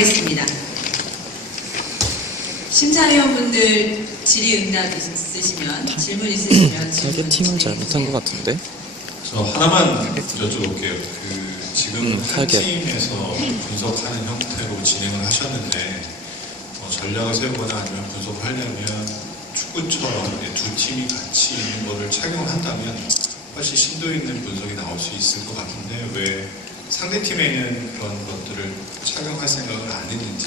하겠습니다. 심사위원분들 질의응답 있으시면 질문 있으시면 타겟 팀은 잘못한 것 같은데? 저 하나만 여쭤볼게요. 지금 한 타겟. 팀에서 분석하는 형태로 진행을 하셨는데 전략을 세우거나 아니면 분석을 하려면 축구처럼 두 팀이 같이 있는 거를 착용한다면 훨씬 심도 있는 분석이 나올 수 있을 것 같은데 왜 상대팀에는 그런 것들을 착용할 생각을 안 했는지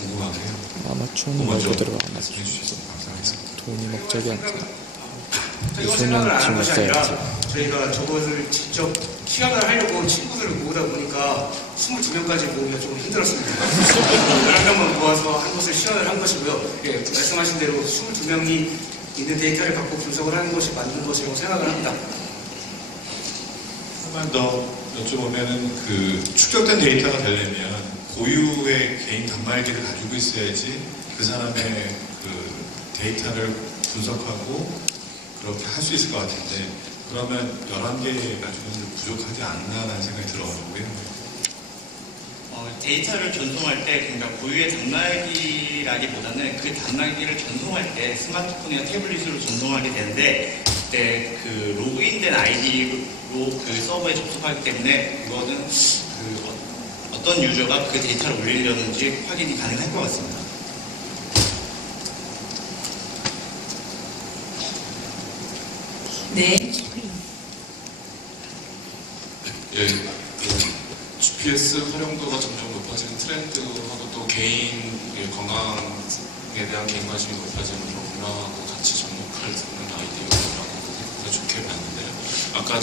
궁금하게 해요. 아마추어는 먼저 말고 들어가 안 말씀해 주셔서 감사하겠습니다. 돈이 목적이 않다. 저희가 생각을 안 한 것이 아니라 저희가 저것을 직접 시연을 하려고 친구들을 모으다 보니까 22명까지 모으기가 좀 힘들었습니다. 11명만 모아서 한 곳을 시연을 한 것이고요. 예, 말씀하신 대로 22명이 있는 데이터를 갖고 분석을 하는 것이 맞는 것이라고 생각을 합니다. 한번 더 여쭤보면은 축적된 데이터가 되려면 고유의 개인 단말기를 가지고 있어야지 그 사람의 데이터를 분석하고 그렇게 할 수 있을 것 같은데 그러면 11개 가지고는 부족하지 않나라는 생각이 들어가지고요. 데이터를 전송할 때 그러니까 고유의 단말기라기보다는 그 단말기를 전송할 때 스마트폰이나 태블릿으로 전송하게 되는데 그때 로그인된 아이디로 그 서버에 접속하기 때문에 그거는 어떤 유저가 그 데이터를 올리려는지 확인이 가능할 것 같습니다. 네. 예, GPS 활용도가 점점 높아지는 트렌드하고 또 개인 건강에 대한 개인 관심이 높아지는 그런 문화하고 같이 접목할 수 있는 아이디어라고 생각해서 좋게 봤는데요. 아까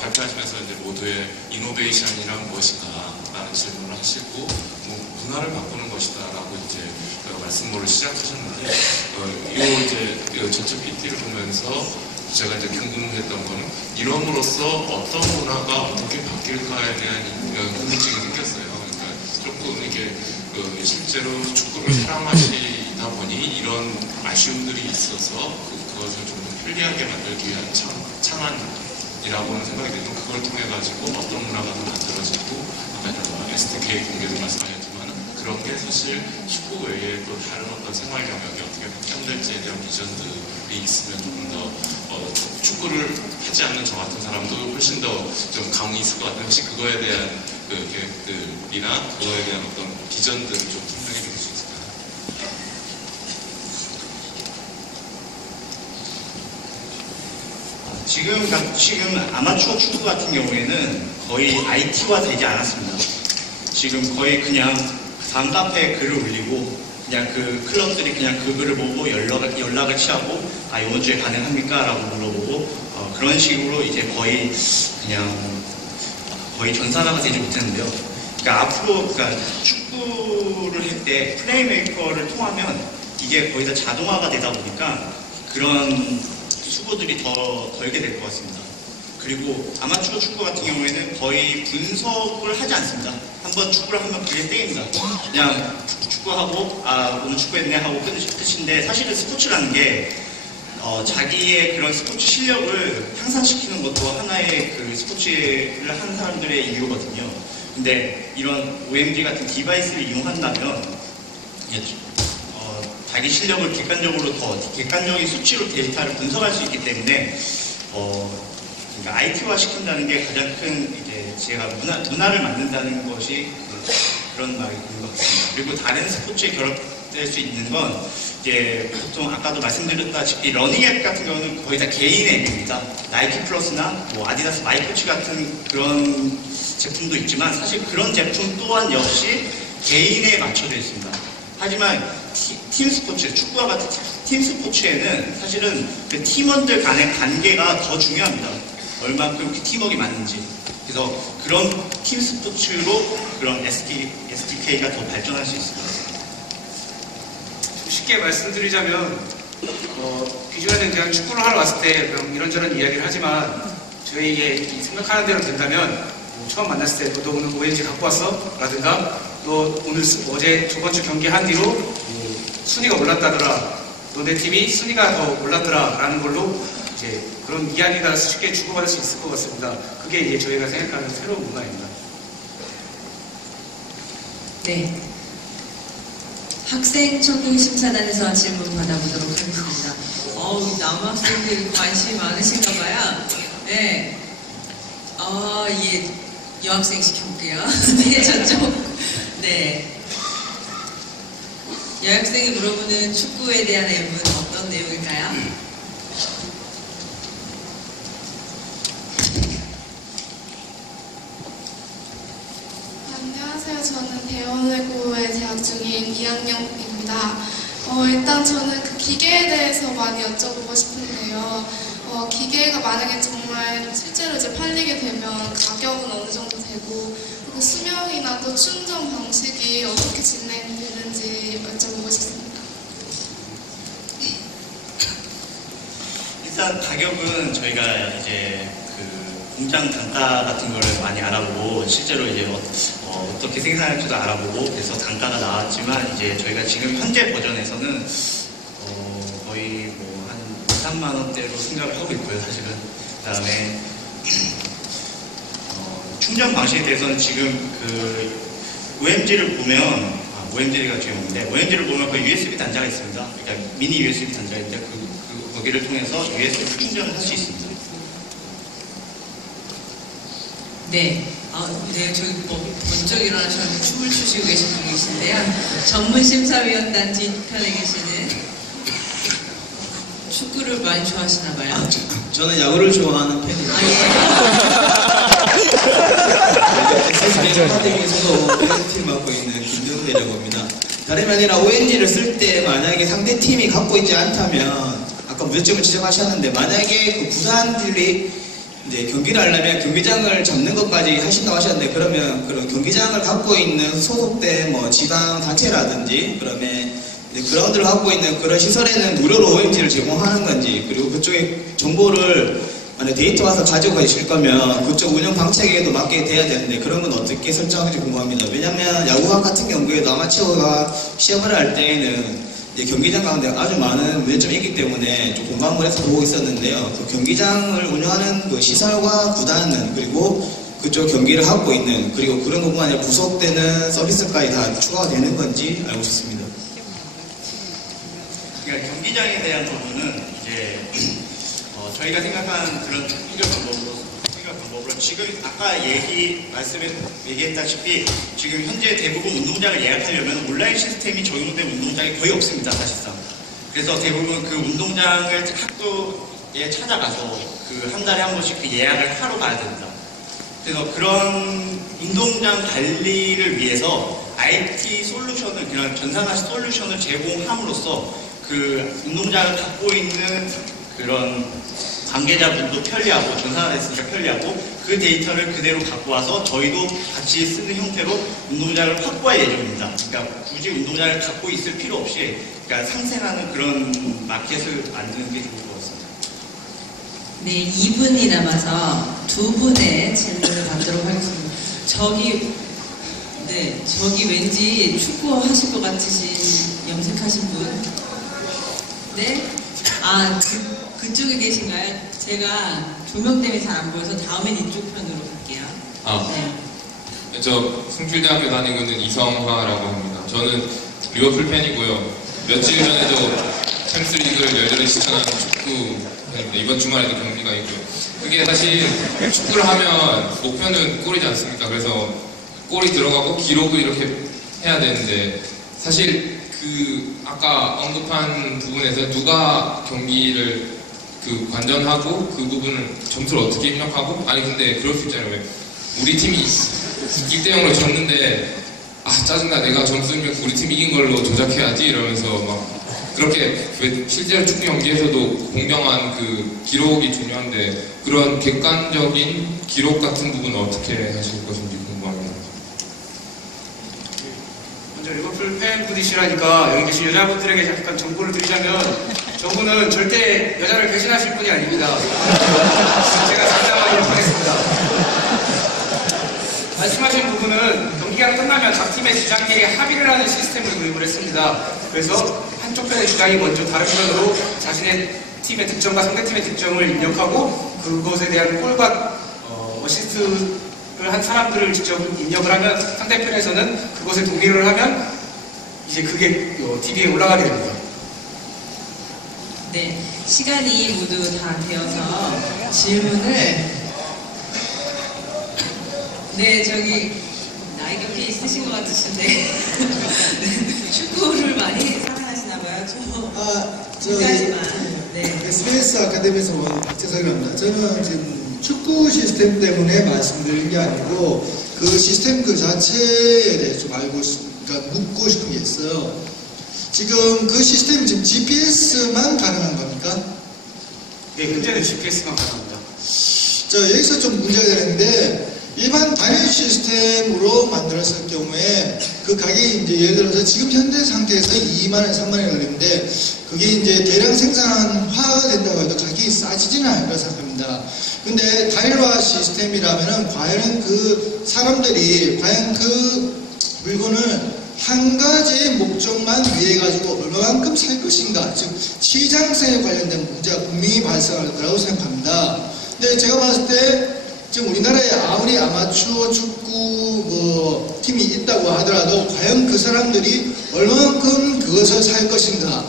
발표하시면서 이제 모두의 이노베이션이란 무엇인가라는 질문을 하시고 문화를 바꾸는 것이다라고 이제 말씀을 시작하셨는데 이 전체 PPT를 보면서 제가 이제 궁금했던 거는 이럼으로써 어떤 문화가 어떻게 바뀔까에 대한 궁금증이 생겼어요. 그러니까 조금 이게 실제로 축구를 사랑하시다 보니 이런 아쉬움들이 있어서 그것을 좀 더 편리하게 만들기 위한 창안이라고는 생각이 되고 그걸 통해 가지고 어떤 문화가 더 만들어지고 아까 SDK 공개도 말씀하셨지만 그런 게 사실 축구 외에 또 다른 어떤 생활 영역이 어떻게 확장될지에 대한 비전들이 있으면 조금 더 축구를 하지 않는 저 같은 사람도 훨씬 더 좀 감이 있을 것 같아요. 혹시 그거에 대한 계획들이나 그거에 대한 어떤 비전들을 좀 설명해 주실 수 있을까요? 지금 아마추어 축구 같은 경우에는 거의 IT화 되지 않았습니다. 지금 거의 그냥 fan 카페에 글을 올리고 그냥 그 클럽들이 그냥 그 글을 보고 연락을 취하고 이번 주에 가능합니까? 라고 물어보고 그런 식으로 이제 거의 전산화가 되지 못했는데요. 그러니까 앞으로 축구를 할 때 플레이메이커를 통하면 이게 거의 다 자동화가 되다 보니까 그런 수고들이 더 덜게 될 것 같습니다. 그리고 아마추어 축구 같은 경우에는 거의 분석을 하지 않습니다. 한번 축구를 하면 그게 땡입니다. 그냥 축구하고 오늘 축구했네 하고 끝인데 사실은 스포츠라는 게 자기의 그런 스포츠 실력을 향상시키는 것도 하나의 스포츠를 하는 사람들의 이유거든요. 근데 이런 OMG 같은 디바이스를 이용한다면 자기 실력을 객관적인 수치로 데이터를 분석할 수 있기 때문에 그러니까 IT화 시킨다는 게 가장 큰 제가 문화를 만든다는 것이 그런 말인 것 같습니다. 그리고 다른 스포츠에 결합될 수 있는 건 보통 아까도 말씀드렸다시피 러닝앱 같은 경우는 거의 다 개인 앱입니다. 나이키 플러스나 아디다스 마이코치 같은 그런 제품도 있지만 사실 그런 제품 또한 역시 개인에 맞춰져 있습니다. 하지만 팀 스포츠, 축구와 같은 팀 스포츠에는 사실은 그 팀원들 간의 관계가 더 중요합니다. 얼만큼 팀워크가 맞는지. 그래서 그런 팀 스포츠로 그런 SDK가 더 발전할 수 있습니다. 쉽게 말씀드리자면 기존에는 그냥 축구를 하러 왔을 때 이런저런 이야기를 하지만 저희의 생각하는 대로 된다면 처음 만났을 때 너 오늘 OMG 갖고 왔어? 라든가 너 오늘 어제 저번 주 경기 한 뒤로 순위가 올랐다더라. 너네 팀이 순위가 더 올랐더라. 라는 걸로 그런 이야기가 쉽게 주고받을 수 있을 것 같습니다. 그게 저희가 생각하는 새로운 문화입니다. 네. 학생 초등 심사단에서 질문 받아보도록 하겠습니다. 남학생들 관심이 많으신가 봐요. 네. 예. 여학생 시켜볼게요. 네, 저쪽. 네. 여학생이 물어보는 축구에 대한 M은 어떤 내용일까요? 안녕하세요. 저는 대원외고에 재학 중인 2학년입니다. 일단 저는 그 기계에 대해서 많이 여쭤보고 싶은데요. 기계가 만약에 정말 실제로 이제 팔리게 되면 가격은 어느 정도 되고, 그 수명이나 또 충전 방식이 어떻게 진행되는지 여쭤보고 싶습니다. 일단 가격은 저희가 이제 그 공장 단가 같은 거를 많이 알아보고 실제로 이제 어떻게 생산할지도 알아보고 그래서 단가가 나왔지만 이제 저희가 지금 현재 버전에서는 거의 뭐 한 3만 원대로 생각을 하고 있고요, 사실은. 그다음에 충전 방식에 대해서는 지금 그 OMG를 보면 OMG가 지금인데 OMG를 보면 그 USB 단자가 있습니다. 그러니까 미니 USB 단자인데 거기를 통해서 USB를 충전을 할 수 있습니다. 네. 네, 저기 번쩍 일어나셔서 춤을 추시고 계신 분이 계신데요. 전문심사위원단 뒤편에 계시는 축구를 많이 좋아하시나 봐요. 저는 야구를 좋아하는 팬이에요. 사대에서도 팬팀 맡고 있는 김정대라고 합니다. 다름이 아니라 ONG를 쓸 때 만약에 상대 팀이 갖고 있지 않다면 아까 문제점을 지적하셨는데 만약에 그 구단들이 이제 경기를 하려면 경기장을 잡는 것까지 하신다고 하셨는데 그러면 그런 경기장을 갖고 있는 소속된 뭐 지방 단체라든지 그러면 그라운드를 갖고 있는 그런 시설에는 무료로 OMG를 제공하는 건지 그리고 그쪽에 정보를 만약 데이터 와서 가지고 가실 거면 그쪽 운영 방책에도 맞게 돼야 되는데 그런 건 어떻게 설정하는지 궁금합니다. 왜냐하면 야구학 같은 경우에도 아마추어가 시험을 할 때에는 경기장 가운데 아주 많은 문제점이 있기 때문에 좀 공감을 해서 보고 있었는데요. 그 경기장을 운영하는 그 시설과 구단은 그리고 그쪽 경기를 하고 있는 그리고 그런 것뿐만 아니라 부속되는 서비스까지 다 추가가 되는 건지 알고 싶습니다. 그러니까 경기장에 대한 부분은 이제 저희가 생각한 그런 해결 방법으로 지금 아까 얘기했다시피 지금 현재 대부분 운동장을 예약하려면 온라인 시스템이 적용된 운동장이 거의 없습니다, 사실상. 그래서 대부분 그 운동장을 학교에 찾아가서 그 한 달에 한 번씩 그 예약을 하러 가야 됩니다. 그래서 그런 운동장 관리를 위해서 IT 솔루션을 그런 전산화식 솔루션을 제공함으로써 그 운동장을 갖고 있는 그런 관계자분도 편리하고 전산화됐으니까 편리하고 그 데이터를 그대로 갖고 와서 저희도 같이 쓰는 형태로 운동장을 확보할 예정입니다. 그러니까 굳이 운동장을 갖고 있을 필요 없이 그러니까 상생하는 그런 마켓을 만드는 게 좋을 것 같습니다. 네, 2분이 남아서 두 분의 질문을 받도록 하겠습니다. 저기 왠지 축구 하실 것 같으신 염색하신 분. 네? 그쪽에 계신가요? 제가 조명 때문에 잘 안 보여서 다음엔 이쪽 편으로 갈게요. 네. 저 승필대학교 다니고 있는 이성화라고 합니다. 저는 리버풀 팬이고요. 며칠 전에도 챔스리그를 열렬히 시청하는 축구 팬입니다. 이번 주말에도 경기가 있고요. 그게 사실 축구를 하면 목표는 골이지 않습니까? 그래서 골이 들어가고 기록을 이렇게 해야 되는데 사실 그 아까 언급한 부분에서 누가 경기를 그 관전하고 그 부분을 점수를 어떻게 입력하고 근데 그럴 수 있잖아요. 왜 우리 팀이 1대0으로 졌는데 짜증나 내가 점수 입력 우리 팀 이긴 걸로 조작해야지 이러면서 막 그렇게 실제로 축구 경기에서도 공정한 그 기록이 중요한데 그런 객관적인 기록 같은 부분은 어떻게 하실 것인지 궁금합니다. 먼저 리버풀 팬분이시라니까 여기 계신 여자분들에게 약간 정보를 드리자면 저분은 절대 여자를 배신하실 분이 아닙니다. 제가 장담하도록 하겠습니다. 말씀하신 부분은 경기가 끝나면 각 팀의 주장끼리 합의를 하는 시스템을 도입을 했습니다. 그래서 한쪽 편의 주장이 먼저 다른 편으로 자신의 팀의 득점과 상대팀의 득점을 입력하고 그것에 대한 골과 어시스트 한 사람들을 직접 입력을 하면 상대편에서는 그것에 동의를 하면 이제 그게 TV에 올라가게 됩니다. 네, 시간이 모두 다 되어서 질문을 네, 저기 나이가 꽤 있으신 것 같으신데 네, 축구를 많이 사랑하시나 봐요. 저까지만 네. SBS 아카데미에서 온 박재석입니다. 저는 지금 축구 시스템 때문에 말씀드린 게 아니고 그 시스템 그 자체에 대해서 좀 알고 그러니까 묻고 싶은 게 있어요. 지금 그 시스템이 지금 GPS만 가능한 겁니까? 네, 현재는 GPS만 가능합니다. 여기서 좀 문제가 되는데 일반 단일 시스템으로 만들었을 경우에 그 가격이 이제 예를 들어서 지금 현재 상태에서 2만원, 3만원이 걸리는데 그게 이제 대량 생산화가 된다고 해도 가격이 싸지지는 않을 거라 생각합니다. 근데 단일화 시스템이라면은 과연 그 사람들이 과연 그 물건을 한 가지의 목적만 위해 가지고 얼마만큼 살 것인가, 즉 시장성에 관련된 문제가 분명히 발생할 거라고 생각합니다. 근데 제가 봤을 때 지금 우리나라에 아무리 아마추어 축구 팀이 있다고 하더라도 과연 그 사람들이 얼마만큼 그것을 살 것인가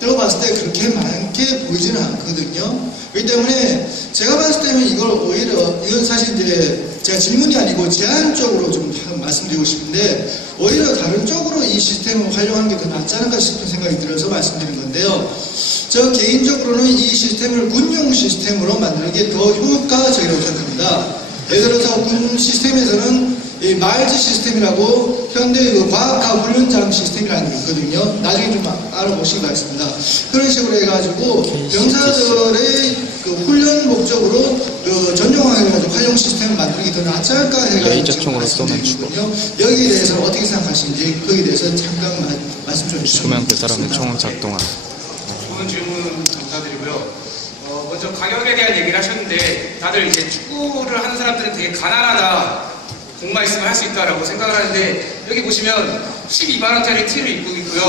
라고 봤을 때 그렇게 많게 보이지는 않거든요. 그렇기 때문에 제가 봤을 때는 이걸 오히려 이건 사실 이제 제가 질문이 아니고 제안적으로 좀 말씀드리고 싶은데 오히려 다른 쪽으로 이 시스템을 활용하는 게 더 낫지 않을까 싶은 생각이 들어서 말씀드린 건데요. 저 개인적으로는 이 시스템을 군용 시스템으로 만드는 게 더 효과적이라고 생각합니다. 예를 들어서 군 시스템에서는 이 마일즈 시스템이라고 현대 그 과학화 훈련장 시스템이라는 게 있거든요. 나중에 좀 알아보시기 바랍니다. 그런 식으로 해가지고 병사들의 그 훈련 목적으로 그 전용화해가지고 활용 시스템을 만드는 게 더 낫지 않을까 해가지고 레이저총으로 쏘면 죽어. 여기에 대해서 어떻게 생각하시는지 거기에 대해서 잠깐 말씀 좀 해주시면 쏘면 그 사람의 총은 작동하는. 좋은 질문 감사드리고요. 먼저 가격에 대한 얘기를 하셨는데 다들 이제 축구를 하는 사람들은 되게 가난하다, 돈만 있으면 할 수 있다라고 생각을 하는데 여기 보시면 12만원짜리 티를 입고 있고요.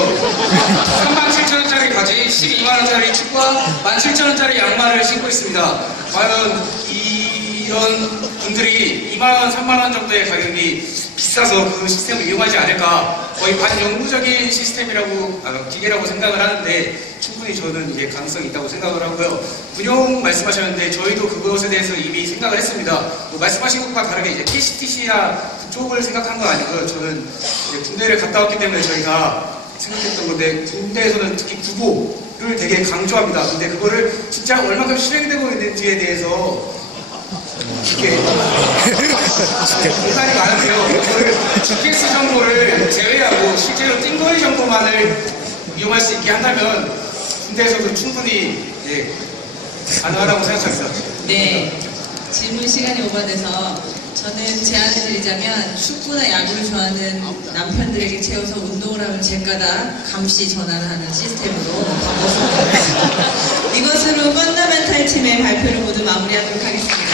37,000원짜리 바지, 12만원짜리 축구와 17,000원짜리 양말을 신고 있습니다. 과연 이런 분들이 2만원, 3만원 정도의 가격이 비싸서 그 시스템을 이용하지 않을까, 거의 반영구적인 시스템이라고, 기계라고 생각을 하는데 충분히 저는 이게 가능성이 있다고 생각을 하고요. 군용 말씀하셨는데 저희도 그것에 대해서 이미 생각을 했습니다. 말씀하신 것과 다르게 이제 KCTC나 그쪽을 생각한 건 아니고요. 저는 이제 군대를 갔다 왔기 때문에 저희가 생각했던 건데 군대에서는 특히 구보를 되게 강조합니다. 근데 그거를 진짜 얼마큼 실행되고 있는지에 대해서 이게 공간이 많은데요. 그거를 GPS 정보를 제외하고 실제로 띵거리 정보만을 이용할 수 있게 한다면 군대에서도 충분히 가능하다고 생각합니다. 네, 질문 시간이 오버돼서 저는 제안을 드리자면 축구나 야구를 좋아하는 남편들에게 채워서 운동을 하면 제가다 감시 전화를 하는 시스템으로 바꿨습니다. 이것으로 펀더멘탈 팀의 발표를 모두 마무리하도록 하겠습니다.